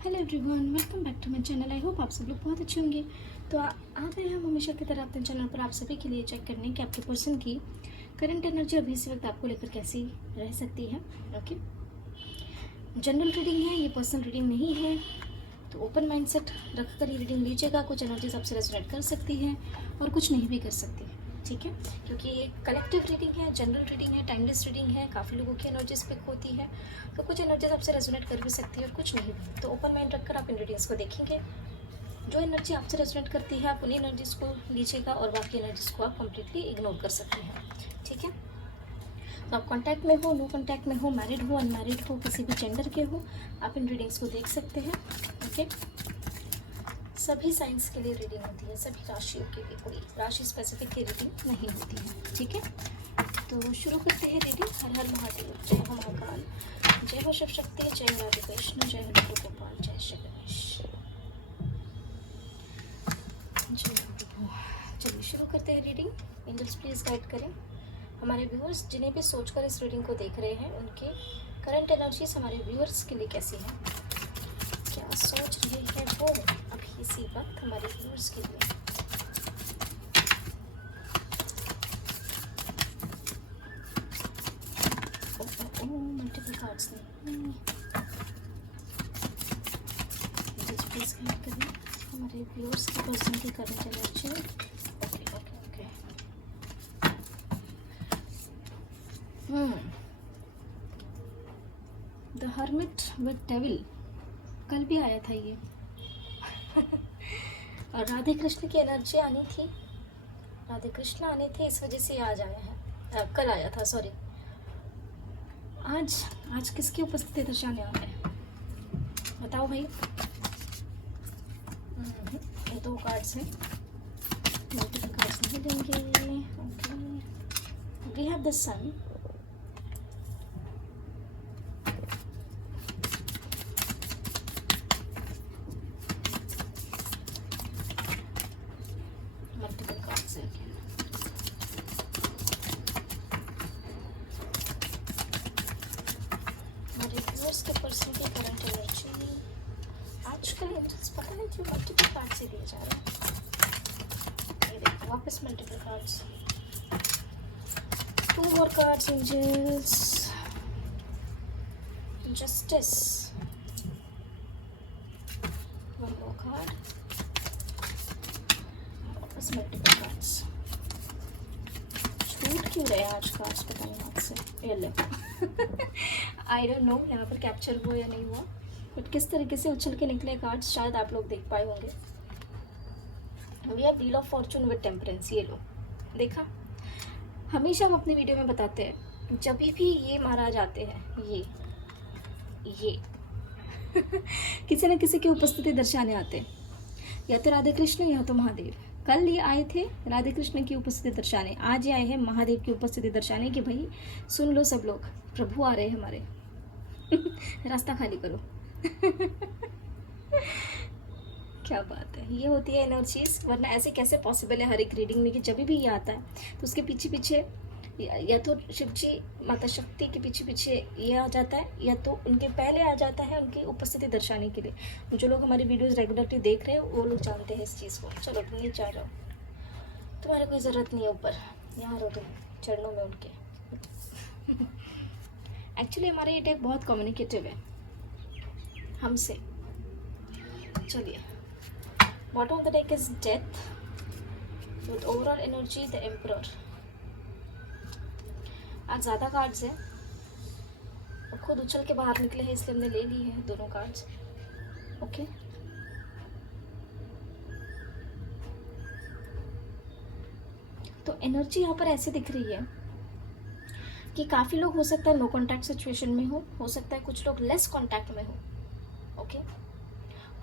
Hello everyone, welcome back to my channel. I hope आप सब लोग बहुत अच्छे होंगे। तो आ गए हम हमेशा की तरह अपने चैनल पर आप सभी के लिए चेक करने कि आपके पर्सन की करंट एनर्जी अभी इस वक्त आपको लेकर कैसी रह सकती है। ओके, जनरल रीडिंग है, ये पर्सनल रीडिंग नहीं है, तो ओपन माइंडसेट रख कर ये रीडिंग लीजिएगा। कुछ एनर्जीज आपसे रेजोनेट कर सकती है और कुछ नहीं भी कर सकती है, ठीक है, क्योंकि ये कलेक्टिव रीडिंग है, जनरल रीडिंग है, टाइमलेस रीडिंग है। काफ़ी लोगों की एनर्जीज पिक होती है, तो कुछ एनर्जीज आपसे रेजोनेट कर भी सकती है और कुछ नहीं भी। तो ओपन माइंड रखकर आप इन रीडिंग्स को देखेंगे। जो एनर्जी आपसे रेजोनेट करती है आप उन्हीं एनर्जीज को लीजिएगा और बाकी एनर्जीज को आप कम्प्लीटली इग्नोर कर सकते हैं, ठीक है। तो आप कॉन्टैक्ट में हो, नो कॉन्टैक्ट में हो, मैरिड हो, अनमैरिड हो, किसी भी जेंडर के हो, आप इन रीडिंग्स को देख सकते हैं। ओके, सभी साइंस के लिए रीडिंग होती है, सभी राशियों के लिए, कोई राशि स्पेसिफिक की रीडिंग नहीं होती है, ठीक है। तो शुरू करते हैं रीडिंग। हर हर महादेव, जय हो महाकाल, जय हो शिव शक्ति, जय हो राधे कृष्ण, जय हो लड्डू गोपाल, जय श्री गणेश, जय हो प्रभु। चलिए शुरू करते हैं रीडिंग। एंजल्स प्लीज गाइड करें हमारे व्यूअर्स, जिन्हें भी सोचकर इस रीडिंग को देख रहे हैं, उनके करंट एनर्जीज हमारे व्यूअर्स के लिए कैसी है, क्या सोच रहे हैं वो अभी इसी वक्त हमारे व्यूअर्स के लिए। मल्टीपल कार्ड्स नहीं, प्लीज गाइड करें हमारे व्यूअर्स के पर्सन की current energy. Okay okay okay, the hermit with devil, कल भी आया था ये और राधे कृष्ण की एनर्जी आनी थी, राधे कृष्ण आने थे, इस वजह से आज आया है, कल आया था, सॉरी। आज आज किसकी उपस्थिति दर्शाने आ रहे हैं बताओ भाई। ये दो कार्ड्स हैं, मल्टीपल कार्ड्स नहीं देंगे। Okay, we have the Sun, multiple cards हैं। हमारे व्यूअर्स के पर्सन की करंट एनर्जी आजकल एंजल्स पता नहीं क्यों मल्टीपल कार्ड से दिए जा रहे हैं। ये देखो वापस multiple cards, 2 more cards angels, justice, 1 more card, वापस मल्टीपल कार्ड्स। छूट क्यों रहे आज कार्ड्स पता नहीं हाथ से, ये ले आई डोंट नो यहाँ पर कैप्चर हुआ या नहीं हुआ, बट किस तरीके से उछल के निकले कार्ड्स शायद आप लोग देख पाए होंगे। We have Wheel of Fortune with Temperance, ये लो देखा। हमेशा हम अपनी वीडियो में बताते हैं जब भी ये महाराज आते हैं, ये किसी न किसी की उपस्थिति दर्शाने आते हैं, या तो राधे कृष्ण या तो महादेव। कल ये आए थे राधे कृष्ण की उपस्थिति दर्शाने, आज ये आए हैं महादेव की उपस्थिति दर्शाने कि भाई सुन लो सब लोग, प्रभु आ रहे हैं हमारे रास्ता खाली करो क्या बात है, ये होती है एनर्जीज, वरना ऐसे कैसे पॉसिबल है हर एक रीडिंग में कि जब भी ये आता है तो उसके पीछे पीछे या तो शिव जी माता शक्ति के पीछे पीछे ये आ जाता है, या तो उनके पहले आ जाता है उनकी उपस्थिति दर्शाने के लिए। जो लोग हमारी वीडियोस रेगुलरली देख रहे हैं वो लोग जानते हैं इस चीज़ को। चलो तुम नीचे आ जाओ, तुम्हारे कोई ज़रूरत नहीं है ऊपर, यहाँ रहो तुम चरणों में उनके एक्चुअली हमारा ये डेक बहुत कम्युनिकेटिव है हमसे। चलिए, bottom of the deck is death with overall energy the emperor. आज ज़्यादा कार्ड्स हैं, खुद उछल के बाहर निकले हैं इसलिए हमने ले ली है दोनों कार्ड्स। ओके, तो एनर्जी यहाँ पर ऐसे दिख रही है कि काफ़ी लोग हो सकता है नो कॉन्टैक्ट सिचुएशन में हो सकता है कुछ लोग लेस कॉन्टैक्ट में हो। ओके,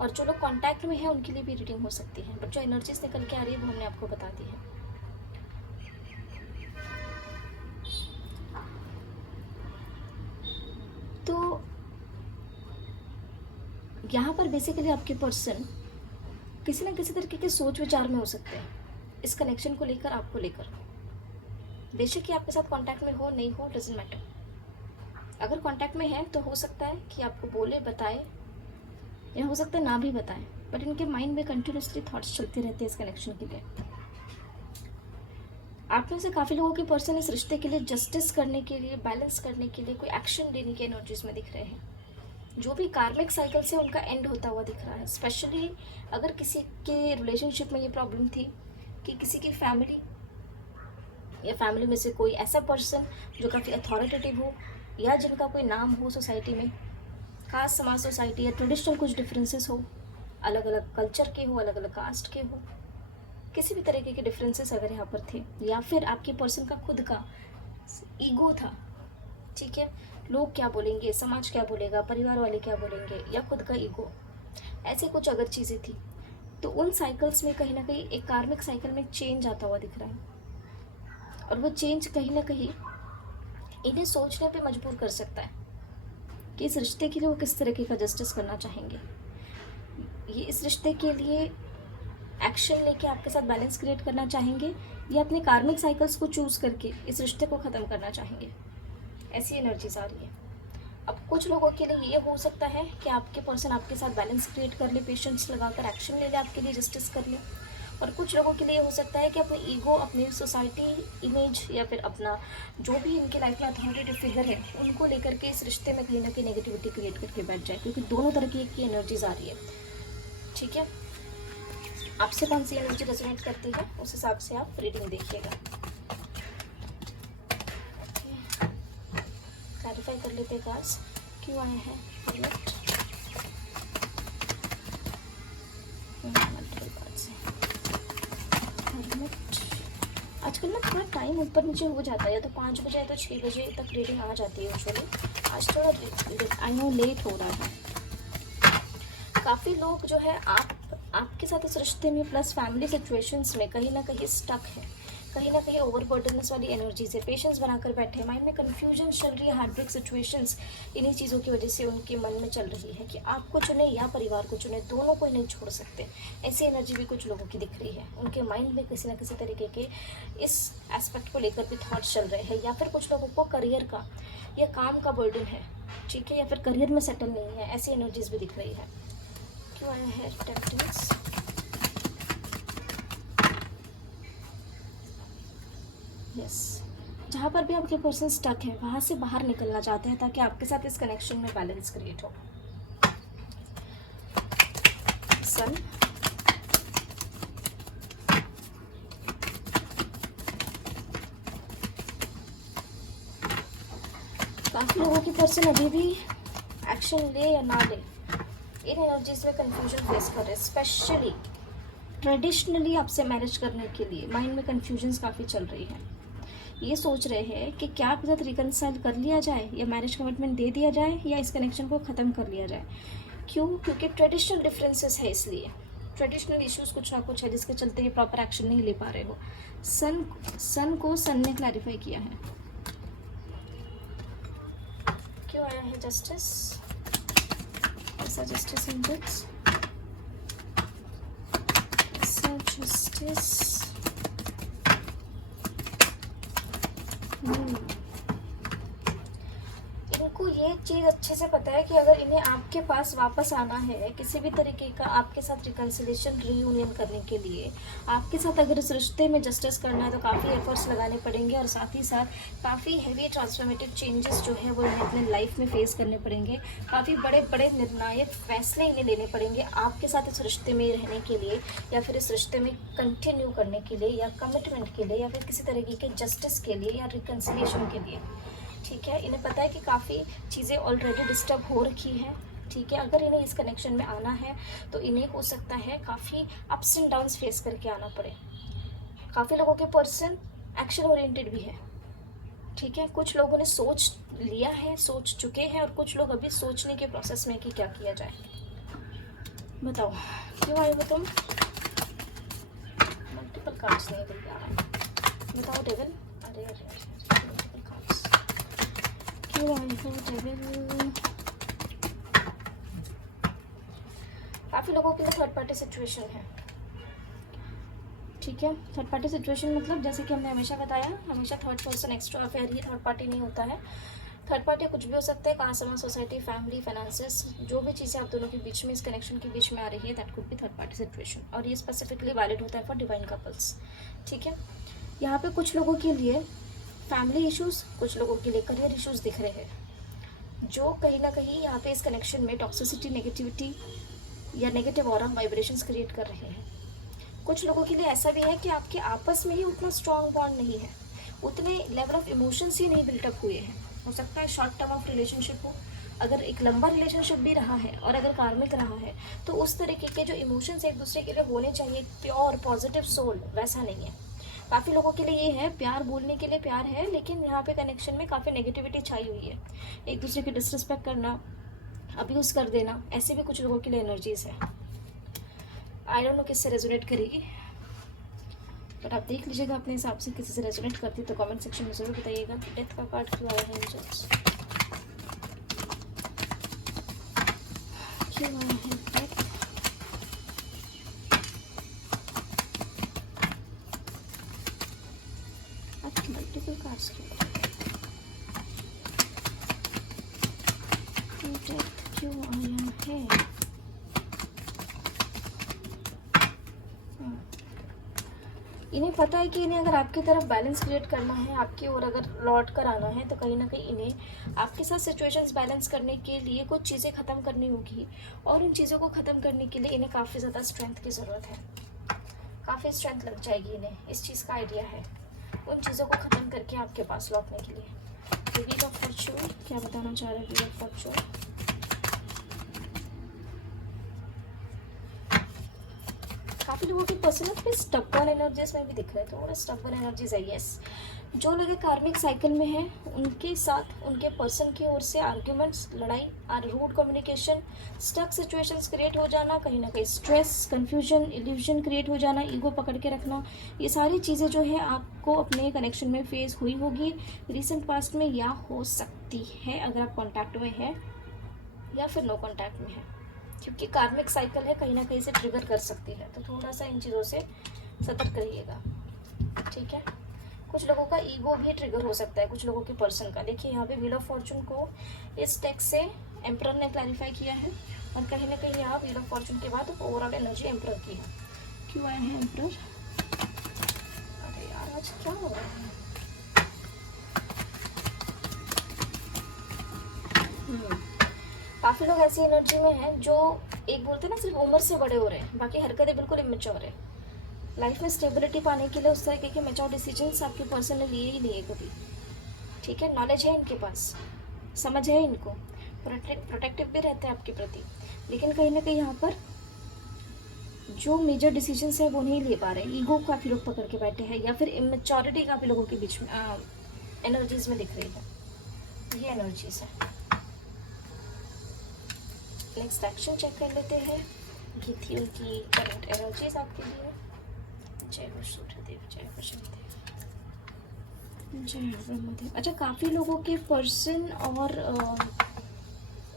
और जो लोग कॉन्टैक्ट में है उनके लिए भी रीडिंग हो सकती है, बट जो एनर्जीज निकल के आ रही है वो हमने आपको बता दी है। तो यहाँ पर बेसिकली आपके पर्सन किसी ना किसी तरीके के सोच विचार में हो सकते हैं इस कनेक्शन को लेकर, आपको लेकर। बेशक कि आपके साथ कांटेक्ट में हो नहीं हो, डजंट मैटर। अगर कांटेक्ट में है तो हो सकता है कि आपको बोले, बताए, या हो सकता है ना भी बताएं, बट इनके माइंड में कंटिन्यूसली थॉट्स चलते रहते हैं इस कनेक्शन के लिए। आप में से काफ़ी लोगों के पर्सन इस रिश्ते के लिए जस्टिस करने के लिए, बैलेंस करने के लिए कोई एक्शन लेने की एनर्जीज में दिख रहे हैं। जो भी कार्मिक साइकिल से उनका एंड होता हुआ दिख रहा है। स्पेशली अगर किसी के रिलेशनशिप में ये प्रॉब्लम थी कि किसी की फैमिली या फैमिली में से कोई ऐसा पर्सन जो काफ़ी अथॉरिटेटिव हो या जिनका कोई नाम हो सोसाइटी में, कास्ट समाज सोसाइटी या ट्रेडिशनल कुछ डिफरेंसेस हो, अलग अलग कल्चर के हो, अलग अलग कास्ट के हो, किसी भी तरीके के डिफरेंसेस अगर यहाँ पर थे, या फिर आपके पर्सन का खुद का ईगो था, ठीक है, लोग क्या बोलेंगे, समाज क्या बोलेगा, परिवार वाले क्या बोलेंगे, या खुद का ईगो, ऐसी कुछ अगर चीज़ें थी, तो उन साइकिल्स में कहीं ना कहीं एक कार्मिक साइकिल में चेंज आता हुआ दिख रहा है। और वो चेंज कहीं ना कहीं इन्हें सोचने पे मजबूर कर सकता है कि इस रिश्ते के लिए वो किस तरीके का जस्टिस करना चाहेंगे। ये इस रिश्ते के लिए एक्शन लेके आपके साथ बैलेंस क्रिएट करना चाहेंगे या अपने कार्मिक साइकिल्स को चूज करके इस रिश्ते को ख़त्म करना चाहेंगे। ऐसी एनर्जीज आ रही है। अब कुछ लोगों के लिए ये हो सकता है कि आपके पर्सन आपके साथ बैलेंस क्रिएट कर ले, पेशेंस लगाकर एक्शन ले ले, आपके लिए जस्टिस कर ले। और कुछ लोगों के लिए हो सकता है कि अपने ईगो, अपनी सोसाइटी इमेज या फिर अपना जो भी इनके लाइफ में अथॉरिटेटिव फिगर है उनको लेकर के इस रिश्ते में कहीं ना कहीं नेगेटिविटी क्रिएट करके बैठ जाए, क्योंकि दोनों तरह की एनर्जीज आ रही है। ठीक है, आपसे कौन सी एनर्जी रेजोनेट करती है उस हिसाब से आप रीडिंग देखिएगा। क्लैरिफाई कर लेते हैं कार्ड्स क्यों आए हैं। आजकल ना थोड़ा टाइम ऊपर नीचे हो जाता है, या तो 5 बजे या तो 6 बजे तक रीडिंग आ जाती है यूजुअली। आज थोड़ा आई नो लेट हो रहा है। काफ़ी लोग जो है आपके साथ इस रिश्ते में प्लस फैमिली सिचुएशंस में कहीं ना कहीं स्टक है, कहीं ना कहीं ओवरबर्डननेस वाली एनर्जी से पेशेंस बनाकर बैठे, माइंड में कन्फ्यूजन चल रही है, हार्ट ब्रेक सिचुएशंस इन्हीं चीज़ों की वजह से उनके मन में चल रही है कि आपको चुने या परिवार को चुने, दोनों को नहीं छोड़ सकते। ऐसी एनर्जी भी कुछ लोगों की दिख रही है। उनके माइंड में किसी ना किसी तरीके के इस एस्पेक्ट को लेकर भी थॉट्स चल रहे हैं, या फिर कुछ लोगों को करियर का या काम का बर्डन है, ठीक है, या फिर करियर में सेटल नहीं है। ऐसी एनर्जीज भी दिख रही है। क्यों आया है टेम्परेंस? यस, जहाँ पर भी आपके पर्सन स्टक है वहाँ से बाहर निकलना चाहते हैं ताकि आपके साथ इस कनेक्शन में बैलेंस क्रिएट हो। सन, काफ़ी लोगों की पर्सन अभी भी एक्शन ले या ना ले, इन एनर्जीज में कंफ्यूजन फेस कर रहे हैं। स्पेशली ट्रेडिशनली आपसे मैरिज करने के लिए माइंड में कंफ्यूजन्स काफ़ी चल रही है। ये सोच रहे हैं कि क्या आपके साथ रिकनसाइल कर लिया जाए, या मैरिज कमिटमेंट दे दिया जाए, या इस कनेक्शन को ख़त्म कर लिया जाए। क्यों? क्योंकि ट्रेडिशनल डिफरेंसेस है, इसलिए ट्रेडिशनल इश्यूज कुछ ना कुछ है जिसके चलते ये प्रॉपर एक्शन नहीं ले पा रहे हो। सन को सन ने क्लैरिफाई किया है। क्यों आया है जस्टिस? ऐसा जस्टिस इन बुक्स, ऐसा जस्टिस। इनको ये चीज़ अच्छे से पता है कि अगर इन्हें आपके पास वापस आना है, किसी भी तरीके का आपके साथ रिकन्सिलेशन, रीयूनियन करने के लिए, आपके साथ अगर इस रिश्ते में जस्टिस करना है तो काफ़ी एफर्ट्स लगाने पड़ेंगे, और साथ ही साथ काफ़ी हैवी ट्रांसफॉर्मेटिव चेंजेस जो है वो इन्हें अपने लाइफ में फेस करने पड़ेंगे। काफ़ी बड़े बड़े निर्णायक फैसले इन्हें लेने पड़ेंगे आपके साथ इस रिश्ते में रहने के लिए, या फिर इस रिश्ते में कंटिन्यू करने के लिए, या कमिटमेंट के लिए, या फिर किसी तरीके के जस्टिस के लिए, या रिकन्सिलेशन के लिए। ठीक है, इन्हें पता है कि काफ़ी चीज़ें ऑलरेडी डिस्टर्ब हो रखी हैं। ठीक है, अगर इन्हें इस कनेक्शन में आना है तो इन्हें हो सकता है काफ़ी अप्स एंड डाउन्स फेस करके आना पड़े। काफ़ी लोगों के पर्सन एक्शन ओरिएंटेड भी है। ठीक है, कुछ लोगों ने सोच लिया है, सोच चुके हैं, और कुछ लोग अभी सोचने के प्रोसेस में कि क्या किया जाए। बताओ क्यों आए हो तुम? मल्टीपल कार्ड्स नहीं मिल रहा है, बताओ डेविल। अरे मल्टीपल कार्ड्स क्यों आए हो डेविल? काफ़ी लोगों के लिए थर्ड पार्टी सिचुएशन है। ठीक है, थर्ड पार्टी सिचुएशन मतलब जैसे कि हमने हमेशा बताया, हमेशा थर्ड पर्सन एक्स्ट्रा अफेयर ही थर्ड पार्टी नहीं होता है। थर्ड पार्टी कुछ भी हो सकता है, कहाँ समाज, सोसाइटी, फैमिली, फाइनेंसेस, जो भी चीज़ें आप दोनों के बीच में, इस कनेक्शन के बीच में आ रही है, that could be third party situation. और ये स्पेसिफिकली वैलिड होता है फॉर डिवाइन कपल्स। ठीक है, यहाँ पे कुछ लोगों के लिए फैमिली इश्यूज, कुछ लोगों के लिए करियर इश्यूज दिख रहे हैं, जो कहीं ना कहीं यहाँ पे इस कनेक्शन में टॉक्सिसिटी, नेगेटिविटी या नेगेटिव ऑरा वाइब्रेशंस क्रिएट कर रहे हैं। कुछ लोगों के लिए ऐसा भी है कि आपके आपस में ही उतना स्ट्रॉन्ग बॉन्ड नहीं है, उतने लेवल ऑफ इमोशंस ही नहीं बिल्टअप हुए हैं। हो सकता है शॉर्ट टर्म ऑफ रिलेशनशिप हो, अगर एक लंबा रिलेशनशिप भी रहा है और अगर कार्मिक रहा है, तो उस तरीके के जो इमोशंस एक दूसरे के लिए होने चाहिए, प्योर पॉजिटिव सोल, वैसा नहीं है। काफ़ी लोगों के लिए ये है, प्यार बोलने के लिए प्यार है, लेकिन यहाँ पे कनेक्शन में काफ़ी नेगेटिविटी छाई हुई है, एक दूसरे की डिसरिस्पेक्ट करना, अब्यूज़ कर देना, ऐसे भी कुछ लोगों के लिए एनर्जीज है। आई डोंट नो किससे रेजोनेट करेगी, बट आप देख लीजिएगा अपने हिसाब से, किसी से रेजोनेट करती तो कमेंट सेक्शन में ज़रूर बताइएगा। डेथ का कार्ड क्यों आया है, एंजल्स क्यों आया है डेथ? अब मल्टीपल कार्ड्स क्यों आया है? इन्हें पता है कि इन्हें अगर आपकी तरफ बैलेंस क्रिएट करना है, आपकी ओर अगर लौट कर आना है, तो कहीं ना कहीं इन्हें आपके साथ सिचुएशंस बैलेंस करने के लिए कुछ चीज़ें ख़त्म करनी होगी, और उन चीज़ों को ख़त्म करने के लिए इन्हें काफ़ी ज़्यादा स्ट्रेंथ की ज़रूरत है। काफ़ी स्ट्रेंथ लग जाएगी इन्हें, इस चीज़ का आइडिया है, उन चीज़ों को ख़त्म करके आपके पास लौटने के लिए। व्हील ऑफ फॉर्च्यून क्या बताना चाह रहे हैं? व्हील ऑफ फॉर्च्यून काफ़ी लोगों की पर्सनल पे स्टबर्न एनर्जीज में भी दिख रहे हैं, थोड़ा स्टबर्न एनर्जीज है। यस, जो लोग कार्मिक साइकिल में हैं, उनके साथ उनके पर्सन की ओर से आर्ग्यूमेंट्स, लड़ाई और rude communication, stuck situations create हो जाना, कहीं ना कहीं स्ट्रेस, कंफ्यूजन, इल्यूजन क्रिएट हो जाना, ईगो पकड़ के रखना, ये सारी चीज़ें जो है आपको अपने कनेक्शन में फेस हुई होगी रिसेंट पास्ट में, या हो सकती है अगर आप कॉन्टैक्ट में है या फिर नो कॉन्टैक्ट में है, क्योंकि कार्मिक साइकिल है, कहीं ना कहीं से ट्रिगर कर सकती है। तो थोड़ा सा इन चीज़ों से सतर्क रहिएगा। ठीक है, कुछ लोगों का ईगो भी ट्रिगर हो सकता है, कुछ लोगों के पर्सन का। देखिए यहाँ पे व्हील ऑफ फॉर्चून को इस टेक्स्ट से एम्परर ने क्लैरिफाई किया है, और कहीं ना कहीं यहाँ व्हील ऑफ फॉर्चून के बाद ओवरऑल एनर्जी एम्परर की है। क्यों आए हैं एम्परर? अरे यार आज क्या हो रहा है? काफ़ी लोग ऐसी एनर्जी में हैं जो एक बोलते हैं ना, सिर्फ उम्र से बड़े हो रहे हैं, बाकी हरकतें बिल्कुल इमेच्योर है। लाइफ में स्टेबिलिटी पाने के लिए उस तरीके के मैच्योर डिसीजंस आपके पर्सन ने लिए ही नहीं है कभी। ठीक है, नॉलेज है इनके पास, समझ है इनको, प्रोटेक्टिव भी रहते हैं आपके प्रति, लेकिन कहीं ना कहीं यहाँ पर जो मेजर डिसीजंस है वो नहीं ले पा रहे। ईगो काफ़ी लोग पकड़ के बैठे हैं, या फिर इमेच्योरिटी काफ़ी लोगों के बीच में एनर्जीज में दिख रही है। ये एनर्जीज है। नेक्स्ट एक्शन चेक कर लेते हैं, ये थी उनकी करंट एनर्जीज आपके लिए। जय हो सूर्यदेव, जय हो शनिदेव, जय हो ब्रह्मदेव। अच्छा, काफ़ी लोगों के पर्सन और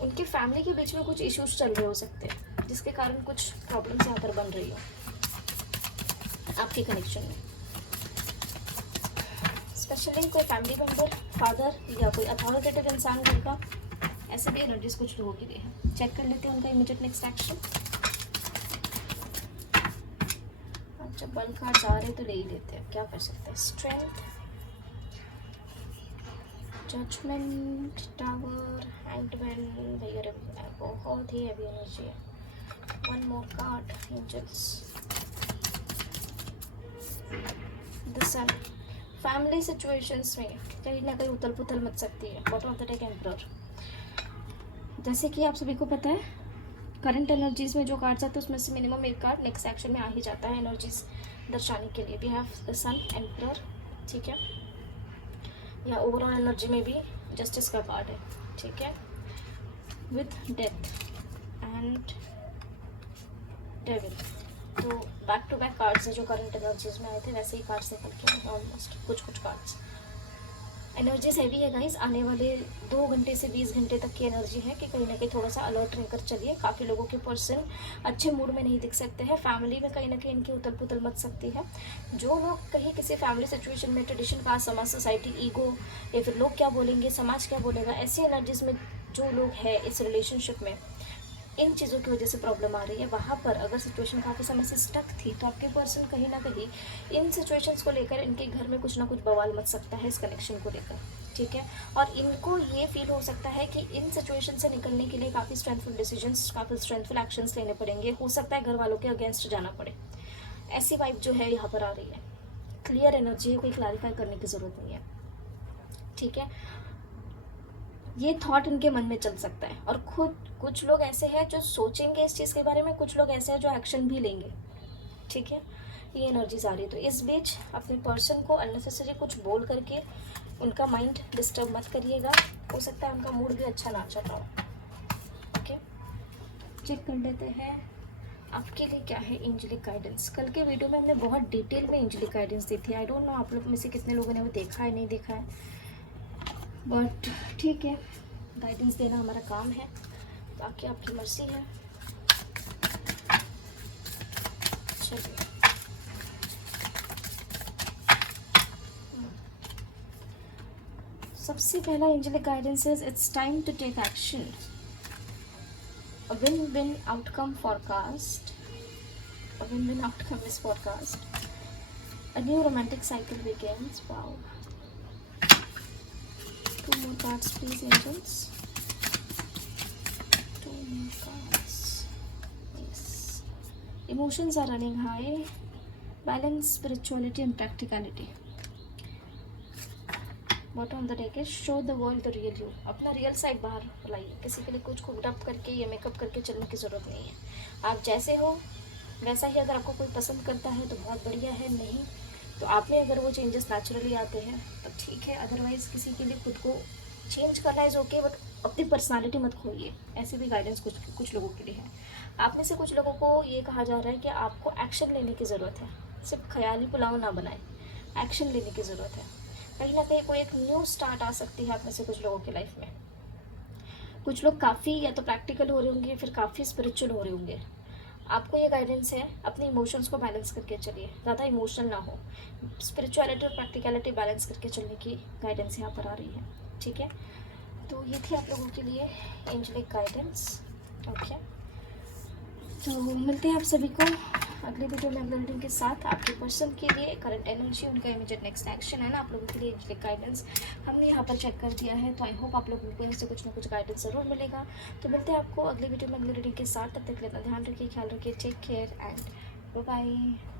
उनके फैमिली के बीच में कुछ इश्यूज चल रहे हो सकते हैं, जिसके कारण कुछ प्रॉब्लम्स यहाँ पर बन रही हो आपके कनेक्शन में। स्पेशली कोई फैमिली मेम्बर, फादर या कोई अथॉरिटेटिव इंसान घर का, ऐसे भी एनर्जीज कुछ लोगों के लिए है। चेक कर लेते हैं उनका इमीडिएट नेक्स्ट एक्शन। जब बल कार्ड आ रहे तो ले ही लेते हैं, क्या कर सकते हैं। स्ट्रेंथ, जजमेंट, टावर, हैंडमैन, भैया बहुत ही हैवी एनर्जी है। One more card, angels, the Sun. Family situations में कहीं ना कहीं उथल पुथल मच सकती है। Bottom of the deck Emperor. जैसे कि आप सभी को पता है, करंट एनर्जीज में जो कार्ड्स आते हैं उसमें से मिनिमम एक कार्ड नेक्स्ट एक्शन में आ ही जाता है एनर्जीज दर्शाने के लिए। We have the Sun, Emperor. ठीक है, या ओवरऑल एनर्जी में भी जस्टिस का कार्ड है। ठीक है, विथ डेथ एंड डेविल। तो बैक टू बैक कार्ड्स है जो करंट एनर्जीज में आए थे, वैसे ही कार्ड्स निकल के आए ऑलमोस्ट, कुछ कुछ कार्ड्स। एनर्जीज हैवी है गाइस, आने वाले 2 घंटे से 20 घंटे तक की एनर्जी है कि कहीं ना कहीं थोड़ा सा अलर्ट रहकर चलिए। काफ़ी लोगों के पर्सन अच्छे मूड में नहीं दिख सकते हैं, फैमिली में कहीं ना कहीं इनकी उथल पुथल मच सकती है। जो लोग कहीं किसी फैमिली सिचुएशन में ट्रेडिशन का समाज, सोसाइटी, ईगो या फिर लोग क्या बोलेंगे, समाज क्या बोलेगा, ऐसी एनर्जीज में जो लोग हैं इस रिलेशनशिप में, इन चीज़ों की वजह से प्रॉब्लम आ रही है, वहाँ पर अगर सिचुएशन काफ़ी समय से स्टक थी तो आपके पर्सन कहीं ना कहीं इन सिचुएशंस को लेकर इनके घर में कुछ ना कुछ बवाल मच सकता है इस कनेक्शन को लेकर, ठीक है। और इनको ये फील हो सकता है कि इन सिचुएशन से निकलने के लिए काफ़ी स्ट्रेंथफुल डिसीजंस, काफ़ी स्ट्रेंथफुल एक्शंस लेने पड़ेंगे, हो सकता है घर वालों के अगेंस्ट जाना पड़े। ऐसी वाइब जो है यहाँ पर आ रही है। क्लियर एनर्जी है, कोई क्लैरिफाई करने की ज़रूरत नहीं है, ठीक है। ये थॉट इनके मन में चल सकता है, और खुद कुछ लोग ऐसे हैं जो सोचेंगे इस चीज़ के बारे में, कुछ लोग ऐसे हैं जो एक्शन भी लेंगे, ठीक है। ये एनर्जीज आ रही है। तो इस बीच अपने पर्सन को अननेसेसरी कुछ बोल करके उनका माइंड डिस्टर्ब मत करिएगा, हो सकता है उनका मूड भी अच्छा ना चल रहा हो। ओके, चेक कर लेते हैं आपके लिए क्या है एंजेलिक गाइडेंस। कल के वीडियो में हमने बहुत डिटेल में एंजेलिक गाइडेंस दी थी। आई डोंट नो आप लोग में से कितने लोगों ने वो देखा है, नहीं देखा है, बट ठीक है, गाइडेंस देना हमारा काम है, बाकी आपकी मर्जी है। चलिए, सबसे पहला angelic guidance is it's time to take action. A win-win outcome forecast. A win-win outcome is forecast. A new romantic cycle begins. Wow. 2 more cards, please, angels. 2 more cards. Yes. Emotions are running high. Balance spirituality and practicality. Bottom of the deck is show the world the real you. अपना real side बाहर लाइए, किसी के लिए कुछ cooked up करके या makeup करके चलने की ज़रूरत नहीं है। आप जैसे हो वैसा ही, अगर आपको कोई पसंद करता है तो बहुत बढ़िया है, नहीं तो आप में अगर वो चेंजेस नेचुरली आते हैं तो ठीक है, अदरवाइज़ किसी के लिए खुद को चेंज करना इज़ ओके, बट अपनी पर्सनालिटी मत खोइए। ऐसे भी गाइडेंस कुछ लोगों के लिए है। आप में से कुछ लोगों को ये कहा जा रहा है कि आपको एक्शन लेने की ज़रूरत है, सिर्फ ख्याली पुलाव ना बनाए, एक्शन लेने की ज़रूरत है। कहीं ना कहीं कोई एक न्यू स्टार्ट आ सकती है आप में से कुछ लोगों की लाइफ में। कुछ लोग काफ़ी या तो प्रैक्टिकल हो रहे होंगे, फिर काफ़ी स्पिरिचुअल हो रहे होंगे। आपको ये गाइडेंस है, अपने इमोशंस को बैलेंस करके चलिए, ज़्यादा इमोशनल ना हो। स्पिरिचुअलिटी और प्रैक्टिकलिटी बैलेंस करके चलने की गाइडेंस यहाँ पर आ रही है, ठीक है। तो ये थी आप लोगों के लिए एंजेलिक गाइडेंस। ओके, तो मिलते हैं आप सभी को अगले वीडियो में अगले रीडिंग के साथ। आपके पर्सन के लिए करंट एनर्जी, उनका इमीडिएट नेक्स्ट एक्शन है ना, आप लोगों के लिए एंजेलिक गाइडेंस हमने यहाँ पर चेक कर दिया है। तो आई होप आप लोगों को इससे कुछ ना कुछ गाइडेंस ज़रूर मिलेगा। तो मिलते हैं आपको अगले वीडियो में अगले रीडिंग के साथ। तब तक के लिए अपना ध्यान रखिए, ख्याल रखिए, take care and bye bye.